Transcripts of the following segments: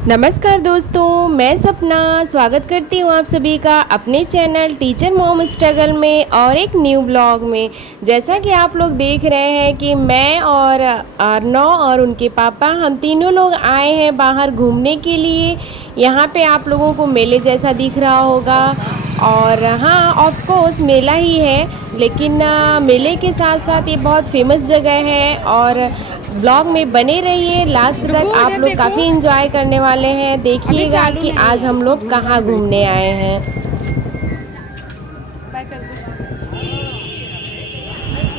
नमस्कार दोस्तों, मैं सपना स्वागत करती हूँ आप सभी का अपने चैनल टीचर मॉम स्ट्रगल में और एक न्यू ब्लॉग में। जैसा कि आप लोग देख रहे हैं कि मैं और अर्नव और उनके पापा हम तीनों लोग आए हैं बाहर घूमने के लिए। यहाँ पे आप लोगों को मेले जैसा दिख रहा होगा और हाँ ऑफ कोर्स मेला ही है, लेकिन मेले के साथ साथ ये बहुत फेमस जगह है और ब्लॉग में बने रहिए लास्ट तक। आप लोग काफ़ी एंजॉय करने वाले हैं। देखिएगा कि आज हम लोग कहाँ घूमने आए हैं।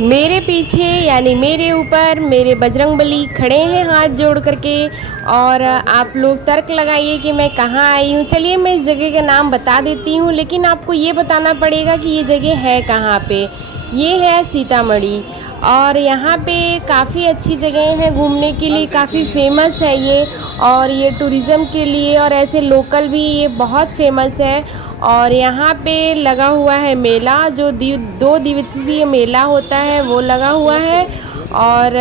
मेरे पीछे यानी मेरे ऊपर मेरे बजरंगबली खड़े हैं हाथ जोड़ करके, और आप लोग तर्क लगाइए कि मैं कहाँ आई हूँ। चलिए मैं इस जगह का नाम बता देती हूँ, लेकिन आपको ये बताना पड़ेगा कि ये जगह है कहाँ पे। ये है सीतामढ़ी और यहाँ पे काफ़ी अच्छी जगह है घूमने के लिए, काफ़ी फेमस है ये। और ये टूरिज़्म के लिए और ऐसे लोकल भी ये बहुत फेमस है। और यहाँ पे लगा हुआ है मेला, जो 2 दिवसीय मेला होता है वो लगा हुआ है। और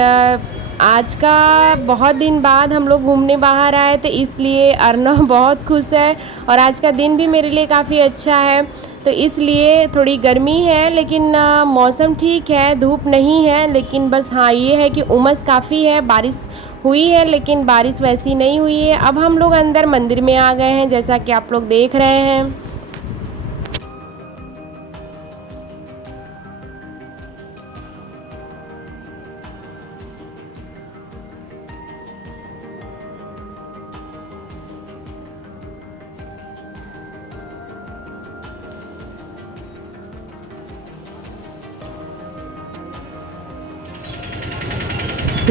आज का बहुत दिन बाद हम लोग घूमने बाहर आए, तो इसलिए अर्नव बहुत खुश है। और आज का दिन भी मेरे लिए काफ़ी अच्छा है, तो इसलिए थोड़ी गर्मी है, लेकिन मौसम ठीक है, धूप नहीं है। लेकिन बस हाँ ये है कि उमस काफ़ी है। बारिश हुई है लेकिन बारिश वैसी नहीं हुई है। अब हम लोग अंदर मंदिर में आ गए हैं, जैसा कि आप लोग देख रहे हैं।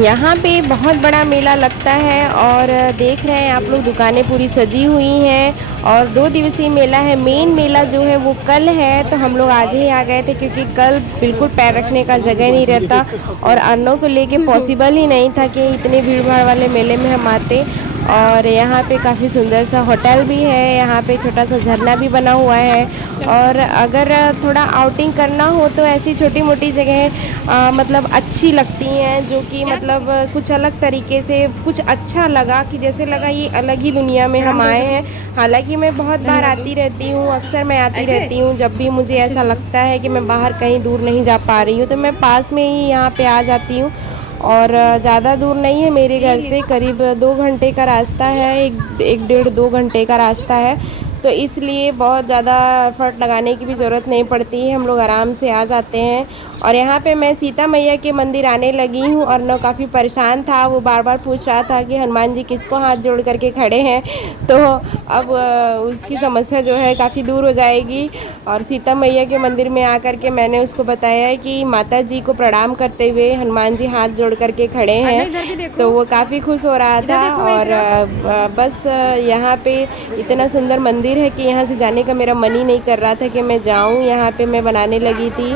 यहाँ पे बहुत बड़ा मेला लगता है और देख रहे हैं आप लोग दुकानें पूरी सजी हुई हैं। और 2 दिवसीय मेला है। मेन मेला जो है वो कल है, तो हम लोग आज ही आ गए थे क्योंकि कल बिल्कुल पैर रखने का जगह नहीं रहता और अर्नव को लेके पॉसिबल ही नहीं था कि इतने भीड़ भाड़ वाले मेले में हम आते। और यहाँ पे काफ़ी सुंदर सा होटल भी है, यहाँ पे छोटा सा झरना भी बना हुआ है। और अगर थोड़ा आउटिंग करना हो तो ऐसी छोटी मोटी जगह मतलब अच्छी लगती हैं, जो कि मतलब कुछ अलग तरीके से कुछ अच्छा लगा कि जैसे लगा ये अलग ही दुनिया में हम आए हैं। हालांकि मैं बहुत बार आती रहती हूँ, अक्सर मैं आती रहती हूँ। जब भी मुझे ऐसा लगता है कि मैं बाहर कहीं दूर नहीं जा पा रही हूँ तो मैं पास में ही यहाँ पे आ जाती हूँ। और ज़्यादा दूर नहीं है मेरे घर से, करीब 2 घंटे का रास्ता है, एक डेढ़ 2 घंटे का रास्ता है। तो इसलिए बहुत ज़्यादा एफर्ट लगाने की भी ज़रूरत नहीं पड़ती है, हम लोग आराम से आ जाते हैं। और यहाँ पे मैं सीता मैया के मंदिर आने लगी हूँ। और अर्नव काफ़ी परेशान था, वो बार बार पूछ रहा था कि हनुमान जी किसको हाथ जोड़ करके खड़े हैं। तो अब उसकी समस्या जो है काफ़ी दूर हो जाएगी। और सीता मैया के मंदिर में आकर के मैंने उसको बताया है कि माता जी को प्रणाम करते हुए हनुमान जी हाथ जोड़ करके खड़े हैं, तो वो काफ़ी खुश हो रहा था। और बस यहाँ पे इतना सुंदर मंदिर है कि यहाँ से जाने का मेरा मन ही नहीं कर रहा था कि मैं जाऊँ। यहाँ पे मैं बनाने लगी थी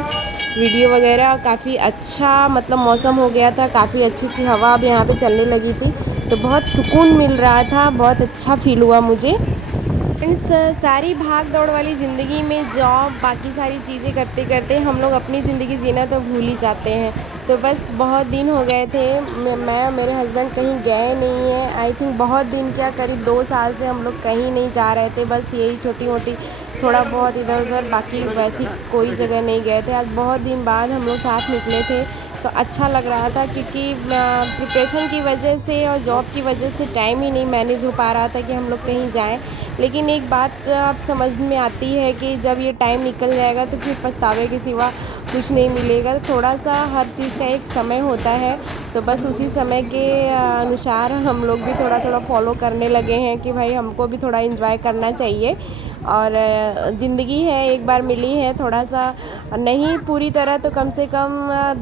वीडियो वगैरह, काफ़ी अच्छा मतलब मौसम हो गया था, काफ़ी अच्छी अच्छी हवा अब यहाँ पे चलने लगी थी, तो बहुत सुकून मिल रहा था, बहुत अच्छा फील हुआ मुझे। फ्रेंड्स, सारी भाग दौड़ वाली ज़िंदगी में जॉब बाकी सारी चीज़ें करते करते हम लोग अपनी ज़िंदगी जीना तो भूल ही जाते हैं। तो बस बहुत दिन हो गए थे मैं और मेरे हस्बैंड कहीं गए नहीं हैं। आई थिंक बहुत दिन, क्या करीब 2 साल से हम लोग कहीं नहीं जा रहे थे। बस यही छोटी मोटी थोड़ा बहुत इधर उधर, बाकी वैसी कोई जगह नहीं गए थे। आज बहुत दिन बाद हम लोग साथ निकले थे, तो अच्छा लग रहा था क्योंकि प्रिपरेशन की वजह से और जॉब की वजह से टाइम ही नहीं मैनेज हो पा रहा था कि हम लोग कहीं जाएं। लेकिन एक बात अब समझ में आती है कि जब ये टाइम निकल जाएगा तो फिर पछतावे के सिवा कुछ नहीं मिलेगा। थोड़ा सा हर चीज़ का एक समय होता है, तो बस उसी समय के अनुसार हम लोग भी थोड़ा थोड़ा फॉलो करने लगे हैं कि भाई हमको भी थोड़ा एंजॉय करना चाहिए। और ज़िंदगी है, एक बार मिली है, थोड़ा सा नहीं पूरी तरह तो कम से कम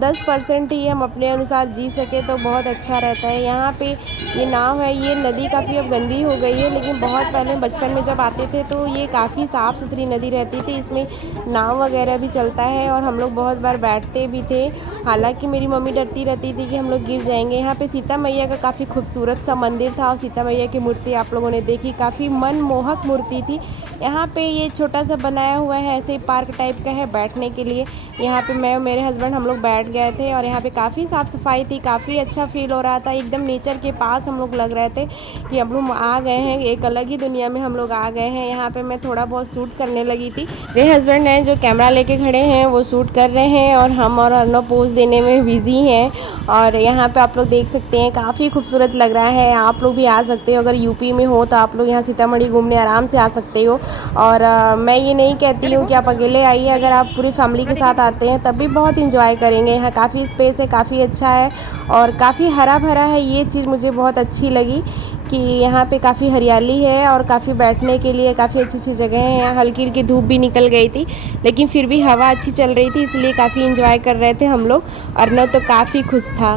10% ही हम अपने अनुसार जी सके तो बहुत अच्छा रहता है। यहाँ पे ये नाव है, ये नदी काफ़ी अब गंदी हो गई है, लेकिन बहुत पहले बचपन में जब आते थे तो ये काफ़ी साफ़ सुथरी नदी रहती थी, इसमें नाव वगैरह भी चलता है और हम लोग बहुत बार बैठते भी थे। हालांकि मेरी मम्मी डरती रहती थी कि हम लोग गिर जाएंगे। यहाँ पे सीता मैया का काफ़ी खूबसूरत सा मंदिर था और सीता मैया की मूर्ति आप लोगों ने देखी, काफ़ी मनमोहक मूर्ति थी। यहाँ पे ये छोटा सा बनाया हुआ है, ऐसे ही पार्क टाइप का है बैठने के लिए। यहाँ पे मैं और मेरे हस्बैंड हम लोग बैठ गए थे और यहाँ पे काफ़ी साफ़ सफाई थी, काफ़ी अच्छा फील हो रहा था। एकदम नेचर के पास हम लोग लग रहे थे कि अब हम आ गए हैं, एक अलग ही दुनिया में हम लोग आ गए हैं। यहाँ पे मैं थोड़ा बहुत शूट करने लगी थी। मेरे हस्बैंड हैं जो कैमरा लेके खड़े हैं, वो शूट कर रहे हैं और हम और अर्नव पोज देने में बिजी हैं। और यहाँ पे आप लोग देख सकते हैं काफ़ी खूबसूरत लग रहा है। आप लोग भी आ सकते हो, अगर यूपी में हो तो आप लोग यहाँ सीतामढ़ी घूमने आराम से आ सकते हो। और मैं ये नहीं कहती हूँ कि आप अकेले आइए, अगर आप पूरी फैमिली के साथ आते हैं तब भी बहुत इंजॉय करेंगे। यहाँ काफ़ी स्पेस है, काफ़ी अच्छा है और काफ़ी हरा भरा है। ये चीज़ मुझे बहुत अच्छी लगी कि यहाँ पे काफ़ी हरियाली है और काफ़ी बैठने के लिए काफ़ी अच्छी अच्छी जगह है। यहाँ हल्की हल्की धूप भी निकल गई थी लेकिन फिर भी हवा अच्छी चल रही थी, इसलिए काफ़ी इंजॉय कर रहे थे हम लोग। अर्नव तो काफ़ी खुश था।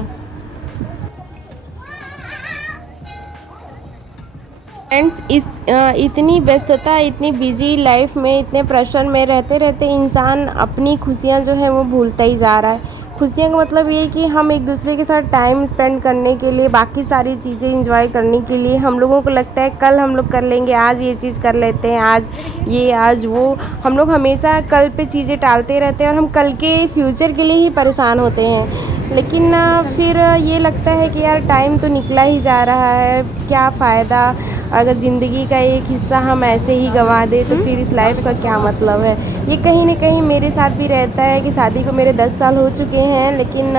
फ्रेंड्स, इतनी व्यस्तता, इतनी बिजी लाइफ में, इतने प्रेशर में रहते रहते इंसान अपनी खुशियाँ जो है वो भूलता ही जा रहा है। खुशियाँ का मतलब ये है कि हम एक दूसरे के साथ टाइम स्पेंड करने के लिए, बाकी सारी चीज़ें इंजॉय करने के लिए हम लोगों को लगता है कल हम लोग कर लेंगे, आज ये चीज़ कर लेते हैं, आज ये आज वो। हम लोग हमेशा कल पे चीज़ें टालते रहते हैं और हम कल के फ्यूचर के लिए ही परेशान होते हैं। लेकिन फिर ये लगता है कि यार टाइम तो निकला ही जा रहा है, क्या फ़ायदा अगर ज़िंदगी का एक हिस्सा हम ऐसे ही गंवा दें तो फिर इस लाइफ का क्या मतलब है। ये कहीं ना कहीं मेरे साथ भी रहता है कि शादी को मेरे 10 साल हो चुके हैं लेकिन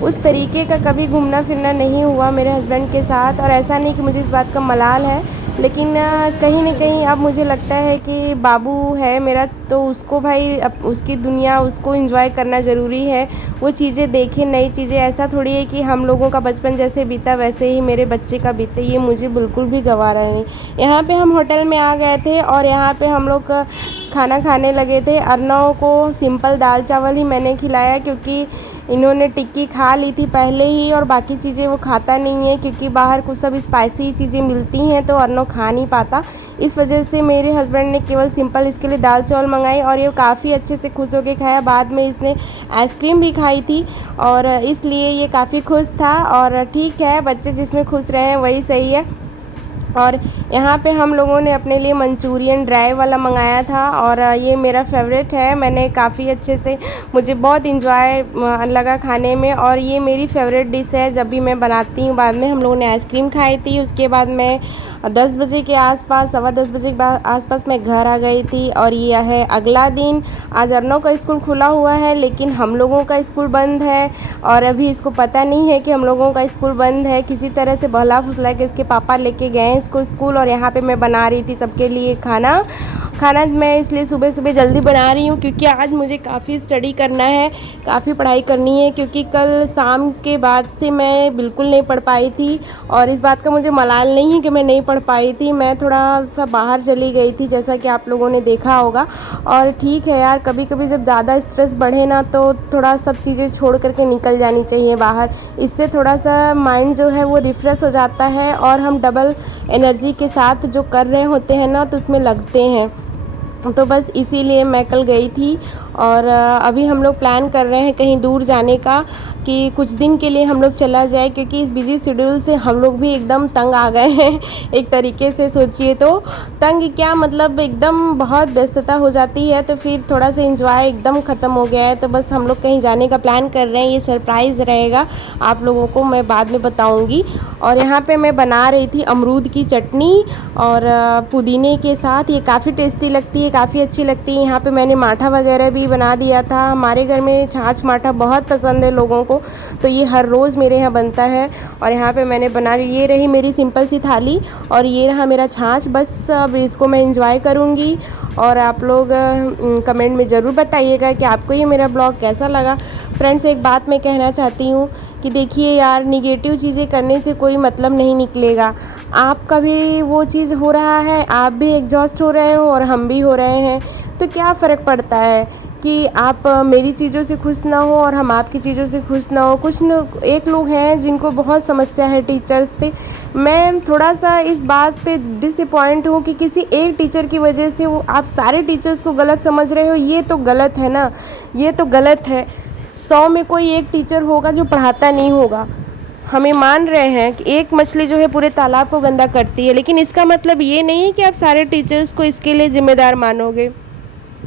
उस तरीके का कभी घूमना फिरना नहीं हुआ मेरे हस्बैंड के साथ। और ऐसा नहीं कि मुझे इस बात का मलाल है, लेकिन कहीं ना कहीं अब मुझे लगता है कि बाबू है मेरा तो उसको भाई अब उसकी दुनिया उसको एंजॉय करना ज़रूरी है। वो चीज़ें देखे, नई चीज़ें। ऐसा थोड़ी है कि हम लोगों का बचपन जैसे बीता वैसे ही मेरे बच्चे का बीते, ये मुझे बिल्कुल भी गवारा नहीं। यहाँ पे हम होटल में आ गए थे और यहाँ पे हम लोग खाना खाने लगे थे। अर्नव को सिंपल दाल चावल ही मैंने खिलाया क्योंकि इन्होंने टिक्की खा ली थी पहले ही और बाकी चीज़ें वो खाता नहीं है क्योंकि बाहर कुछ सब स्पाइसी चीज़ें मिलती हैं तो अर्नव खा नहीं पाता। इस वजह से मेरे हस्बैंड ने केवल सिंपल इसके लिए दाल चावल मंगाई और ये काफ़ी अच्छे से खुश होकर खाया। बाद में इसने आइसक्रीम भी खाई थी और इसलिए ये काफ़ी खुश था। और ठीक है, बच्चे जिसमें खुश रहे हैं वही सही है। और यहाँ पे हम लोगों ने अपने लिए मंचूरियन ड्राई वाला मंगाया था और ये मेरा फेवरेट है। मैंने काफ़ी अच्छे से, मुझे बहुत इंजॉय लगा खाने में और ये मेरी फेवरेट डिश है जब भी मैं बनाती हूँ। बाद में हम लोगों ने आइसक्रीम खाई थी। उसके बाद मैं 10 बजे के आसपास, 10:15 बजे के आसपास मैं घर आ गई थी। और ये है अगला दिन। आज अर्नव का स्कूल खुला हुआ है लेकिन हम लोगों का स्कूल बंद है और अभी इसको पता नहीं है कि हम लोगों का स्कूल बंद है। किसी तरह से बहला फुसला के इसके पापा लेके गए इसको स्कूल और यहाँ पे मैं बना रही थी सबके लिए खाना। मैं इसलिए सुबह सुबह जल्दी बना रही हूँ क्योंकि आज मुझे काफ़ी स्टडी करना है, काफ़ी पढ़ाई करनी है क्योंकि कल शाम के बाद से मैं बिल्कुल नहीं पढ़ पाई थी। और इस बात का मुझे मलाल नहीं है कि मैं नहीं पढ़ पाई थी, मैं थोड़ा सा बाहर चली गई थी जैसा कि आप लोगों ने देखा होगा। और ठीक है यार, कभी कभी जब ज़्यादा स्ट्रेस बढ़े ना तो थोड़ा सब चीज़ें छोड़ करके निकल जानी चाहिए बाहर। इससे थोड़ा सा माइंड जो है वो रिफ़्रेश हो जाता है और हम डबल एनर्जी के साथ जो कर रहे होते हैं ना तो उसमें लगते हैं। तो बस इसीलिए मैं कल गई थी और अभी हम लोग प्लान कर रहे हैं कहीं दूर जाने का कि कुछ दिन के लिए हम लोग चला जाए क्योंकि इस बिजी शेड्यूल से हम लोग भी एकदम तंग आ गए हैं। एक तरीके से सोचिए तो तंग क्या, मतलब एकदम बहुत व्यस्तता हो जाती है तो फिर थोड़ा सा एंजॉय एकदम ख़त्म हो गया है। तो बस हम लोग कहीं जाने का प्लान कर रहे हैं, ये सरप्राइज़ रहेगा, आप लोगों को मैं बाद में बताऊँगी। और यहाँ पे मैं बना रही थी अमरूद की चटनी और पुदीने के साथ, ये काफ़ी टेस्टी लगती है, काफ़ी अच्छी लगती है। यहाँ पे मैंने माठा वगैरह भी बना दिया था। हमारे घर में छाछ माठा बहुत पसंद है लोगों को, तो ये हर रोज़ मेरे यहाँ बनता है। और यहाँ पे मैंने बना, ये रही मेरी सिंपल सी थाली और ये रहा मेरा छाछ। बस अब इसको मैं इंजॉय करूँगी और आप लोग कमेंट में ज़रूर बताइएगा कि आपको ये मेरा ब्लॉग कैसा लगा। फ्रेंड्स, एक बात मैं कहना चाहती हूँ कि देखिए यार, निगेटिव चीज़ें करने से कोई मतलब नहीं निकलेगा। आपका भी वो चीज़ हो रहा है, आप भी एग्जॉस्ट हो रहे हो और हम भी हो रहे हैं, तो क्या फ़र्क पड़ता है कि आप मेरी चीज़ों से खुश ना हो और हम आपकी चीज़ों से खुश ना हो। एक लोग हैं जिनको बहुत समस्या है टीचर्स से। मैं थोड़ा सा इस बात पे डिसअपॉइंट हूँ कि किसी एक टीचर की वजह से वो आप सारे टीचर्स को गलत समझ रहे हो। ये तो गलत है ना, ये तो गलत है। 100 में कोई एक टीचर होगा जो पढ़ाता नहीं होगा। हमें मान रहे हैं कि एक मछली जो है पूरे तालाब को गंदा करती है, लेकिन इसका मतलब ये नहीं है कि आप सारे टीचर्स को इसके लिए ज़िम्मेदार मानोगे।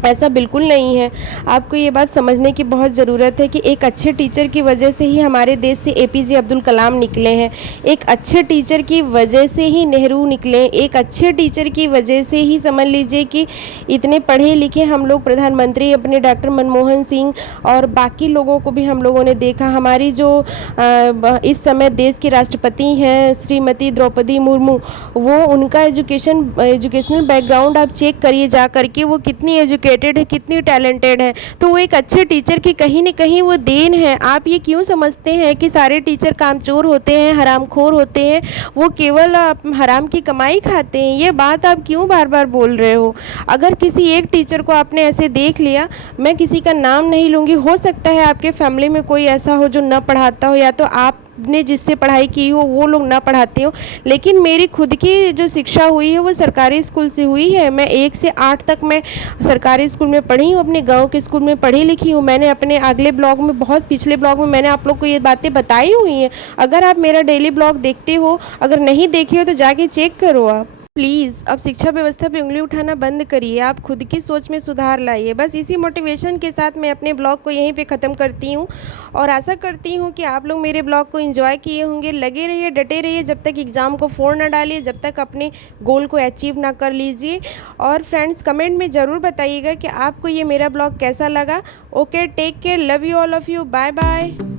ऐसा बिल्कुल नहीं है। आपको ये बात समझने की बहुत ज़रूरत है कि एक अच्छे टीचर की वजह से ही हमारे देश से एपीजे अब्दुल कलाम निकले हैं, एक अच्छे टीचर की वजह से ही नेहरू निकले, एक अच्छे टीचर की वजह से ही समझ लीजिए कि इतने पढ़े लिखे हम लोग प्रधानमंत्री अपने डॉक्टर मनमोहन सिंह और बाकी लोगों को भी हम लोगों ने देखा। हमारी जो इस समय देश की राष्ट्रपति हैं श्रीमती द्रौपदी मुर्मू, वो उनका एजुकेशनल बैकग्राउंड आप चेक करिए जा करके, वो कितनी एजुकेटेड है, कितनी टैलेंटेड है। तो वो एक अच्छे टीचर की कहीं न कहीं वो देन है। आप ये क्यों समझते हैं कि सारे टीचर कामचोर होते हैं, हरामखोर होते हैं, वो केवल हराम की कमाई खाते हैं? ये बात आप क्यों बार बार बोल रहे हो? अगर किसी एक टीचर को आपने ऐसे देख लिया, मैं किसी का नाम नहीं लूँगी, हो सकता है आपके फैमिली में कोई ऐसा हो जो न पढ़ाता हो, या तो आपने जिससे पढ़ाई की हो वो लोग ना पढ़ाते हो, लेकिन मेरी खुद की जो शिक्षा हुई है वो सरकारी स्कूल से हुई है। मैं 1 से 8 तक मैं सरकारी स्कूल में पढ़ी हूँ, अपने गांव के स्कूल में पढ़ी लिखी हूँ। मैंने अपने अगले ब्लॉग में, बहुत पिछले ब्लॉग में मैंने आप लोग को ये बातें बताई हुई हैं। अगर आप मेरा डेली ब्लॉग देखते हो, अगर नहीं देखे हो तो जाके चेक करो आप। प्लीज़ अब शिक्षा व्यवस्था पे उंगली उठाना बंद करिए, आप खुद की सोच में सुधार लाइए। बस इसी मोटिवेशन के साथ मैं अपने ब्लॉग को यहीं पे ख़त्म करती हूँ और आशा करती हूँ कि आप लोग मेरे ब्लॉग को एंजॉय किए होंगे। लगे रहिए, डटे रहिए, जब तक एग्ज़ाम को फोड़ ना डालिए, जब तक अपने गोल को अचीव ना कर लीजिए। और फ्रेंड्स, कमेंट में ज़रूर बताइएगा कि आपको ये मेरा ब्लॉग कैसा लगा। Okay, take care, love you all of you, bye bye.